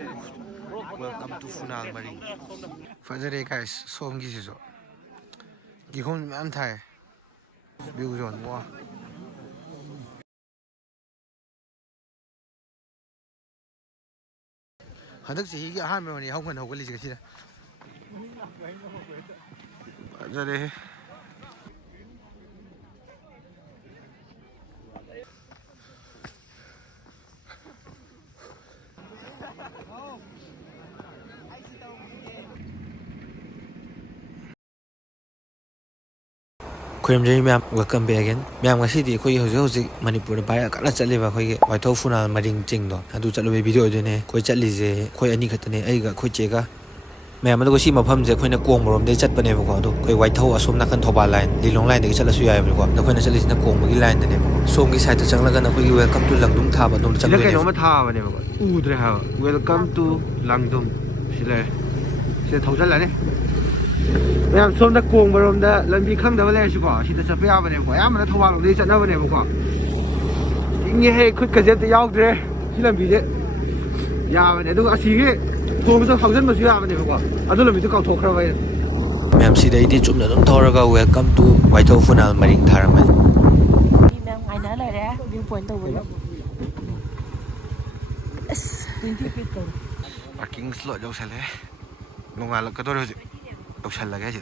Welcome to Funal Maring. Fajare guys, somgi siso. Gihon myan thai. View zone wa. Hadak si hi ahan me ni hawkan hawgali si kasi. Fajare. Khuyamjai ma'am, welcome back again. Ma'am ngasidi khoi hojik Manipur bai kana chaliba khoi Waithau Funal Maring chingdo adu chalwe video dene khoi chalije khoi ani khatane ai ga khoi chega ma'am adu si mafam je khoina kongborom de chatpane ba ko adu khoi Waithau asom nakan Thobal line Lilong line de chalasu yai ba ko da khoina chalisina konggi line dene ba som gi side ta changla ga na khoi welcome to Langdum tha ba dum changle ne no ma tha ba ne ba ko udre ha welcome to Langdum sile se thojal la ne Ma'am, so the Kong from the Lambi come the village. She does a pair of them. I am a total of this and over them. In here, could get the out there. She don't be it. Yeah, when I do a see it, 2,000 was you have an ever. I don't know if you can talk away. Ma'am, see the idiot from the Toraga. Welcome to Waithau Funal Maring Tharaman. I know that viewpoint over. Parking slot, no sale. No, I look at those. Đọc sần là cái gì?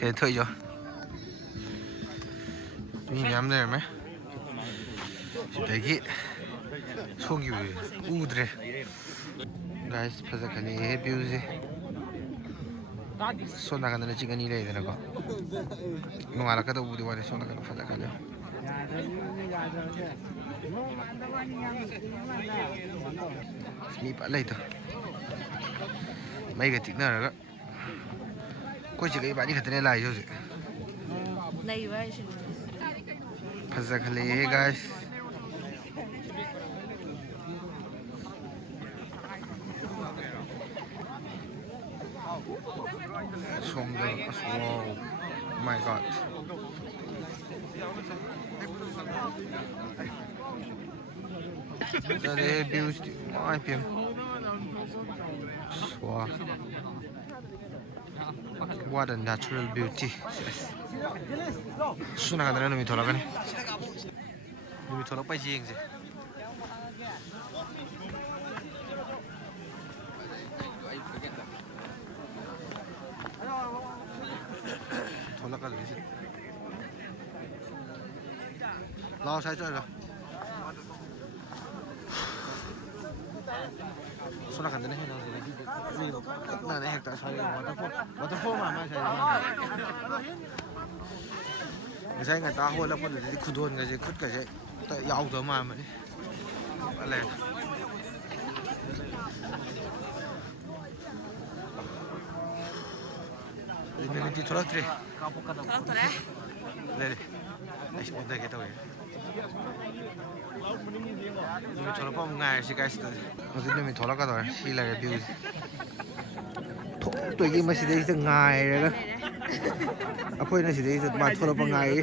Cái thôi chưa? Mình nhắm đây mấy? Đấy cái xuống kiểu udre. Guys, bây giờ cái này view gì? Số nào cái này chỉ cái này đây nè con. Ngoài là cái đâu đi qua đây số nào cái nó phải là cái nào? Mi bạn lấy thôi mấy cái tiếng nào đó có chỉ cái bạn đi khởi này lại rồi Này vậy thật ra cái này guys xong rồi wow my god đây view mọi phim wow what a natural beauty sudah kadang-kadang numi tolak kan numi tolak apa sih yang sih tolak kan sih lau saya coba sudah kan ini nah ini hektar saya waterfall mana saya saya nggak tahu lah pun jadi kudon nggak sih kud kayak jauh ke mana nih boleh ini nanti terus deh leh udah kita ya Numi thola pa ngai si guys ta odi numi thola ka dor si la view tho to gi ma si dei sa ngai re la apoi na si dei sa ma thola pa ngai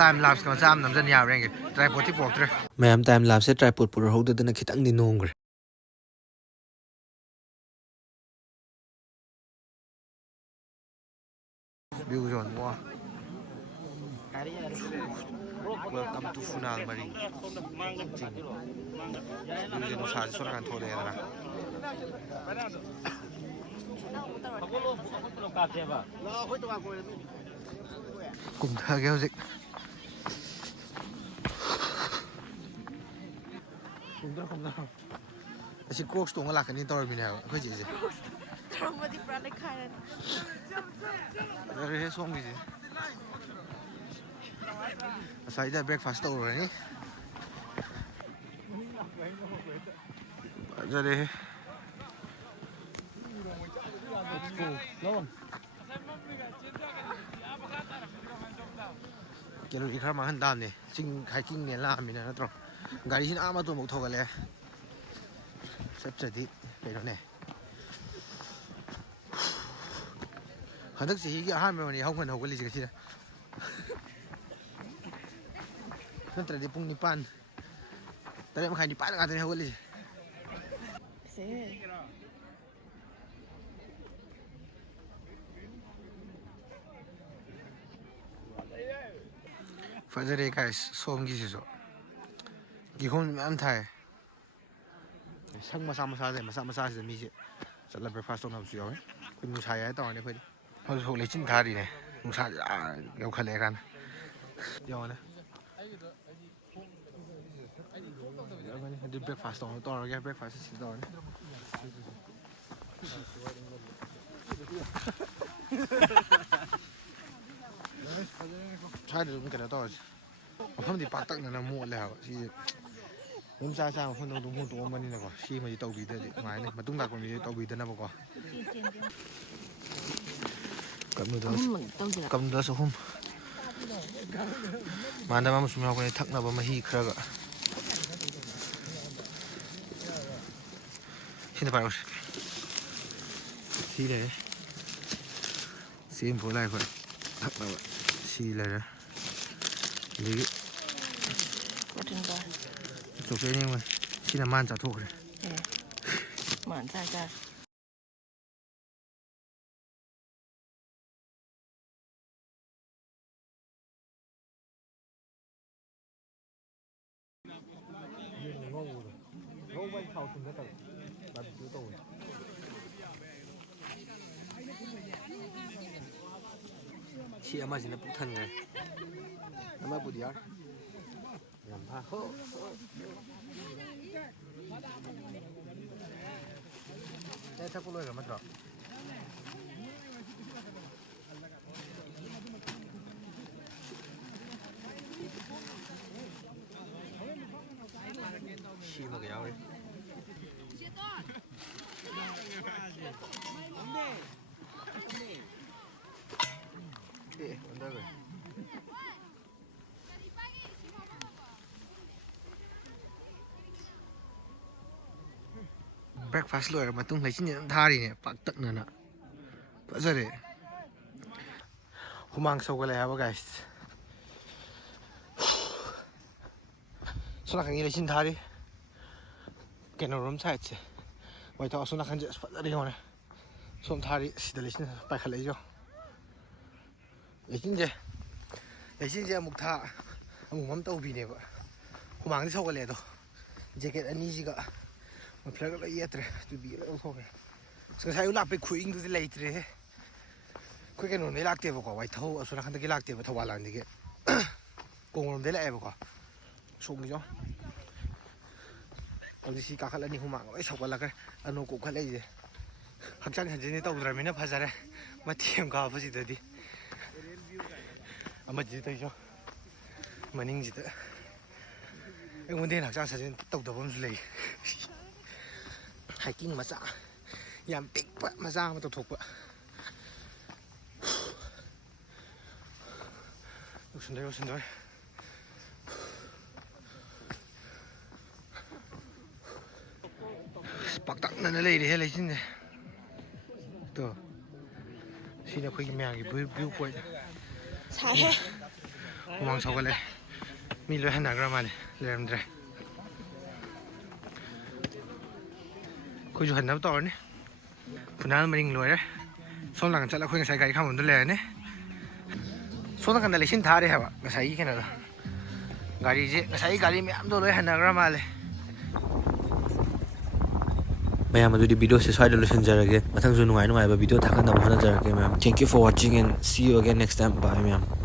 time lapse ka jam nam jan ya reng ge tripod ti pok tre ma'am time lapse tripod pur ho da na khitang ni nong gre view zone wow welcome to Funal Maring view zone sa so kan thole ra cùng tha kêu dịch không đâu chỉ quốc tung là cái này tôi mình nào cái gì Trong mà đi ra lại khai rồi hết xong gì Saya dah breakfast rồi ni. Jadi Kilo ikhar makan dam ni, sing hiking ni lah mina na tro. Gari sin ama tu mukho gale. Sab jadi, pero ne. Hadak sih higi aham ni haugan haugan lisi kasi na. Nanti di pung nipan. Tadi makan nipan nggak tadi haugan lisi. Fajare guys, som gisi so. Gihon am thai. Sang masa sih misi. Setelah breakfast tu nak siapa? Kau nusa ya tahu ni kau ni. Kau suka lecin thari ni. Nusa kau khalai kan. Yang mana? Di breakfast tu orang ya breakfast sih tahu ni. Saya tu mungkin ada tahu. Apa di patak nak muat lah sih. Hôm xa xa không đâu đúng tụi mình nè, khi mà đi tàu bị thế ngoài này mà tung đặt còn đi tàu bị thế nào có cầm đó số hôm mà đâm mà sumao cái thắc nào mà hi khờ cả xin phải rồi xí đấy xem phố này phải thắc nào xí này đó lý chỗ cái này mà khi nào man trả thuốc rồi mạn ra chị em mà chỉ là phụ thân này em mà bù đi ăn làm pha khô đây chắc có lôi cả mất rồi xì mà cái áo đi under rồi breakfast rồi mà tung lấy chín nhẫn tha đi nè bạc tận nữa nè vỡ ra để hôm mang sâu cái này guys số là cái gì lấy chín tha đi cái nào rôm sai chứ vậy thôi số là cái gì vỡ ra đi rồi này số tha đi xịt lấy chín phải khởi lấy cho lấy chín gì mục tha mục mắm tàu bì này vậy hôm mang đi sâu cái này thôi jacket anh ấy gì cả mà phải cái gì thế tụi bị đâu thôi cái sai lắp bị khuy tụi lấy thế cái nồi này lắc tiền vào quả white thau số là khăn cái lắc tiền vào thau làm gì cái cùng làm thế lại vào quả sung cho còn gì cả khăn là đi hôm mang ấy sọc là cái anh nó cũng khăn lấy gì học trang hành trình tàu rồi mình nó phải ra đây mà tiệm cà phê gì đấy đi mà gì đấy cho mà ninh gì đấy anh muốn đi học trang hành trình tàu đầu vẫn lấy hiking mà dạ yam big quá mà ra mà tàu thuộc quá xin đấy bạc tặng nó lấy đi hết lấy xin này từ xin là cái mèo cái view quay sai mang sau cái này mi lấy hàng nào mà này làm ra coi chú hình nào to này phụ nữ mình lười đấy xong là chắc là khuyên sai cái không muốn tôi lấy này số nó cần lấy xin thà đi hả bạn cái sai cái nào đó gari gì cái sai gari mẹ tôi lấy hàng nào mà này mayam adu di video se swai solution jarage mathang ju nungai nungai ba video thakan na bhana jarage ma'am thank you for watching and see you again next time bye ma'am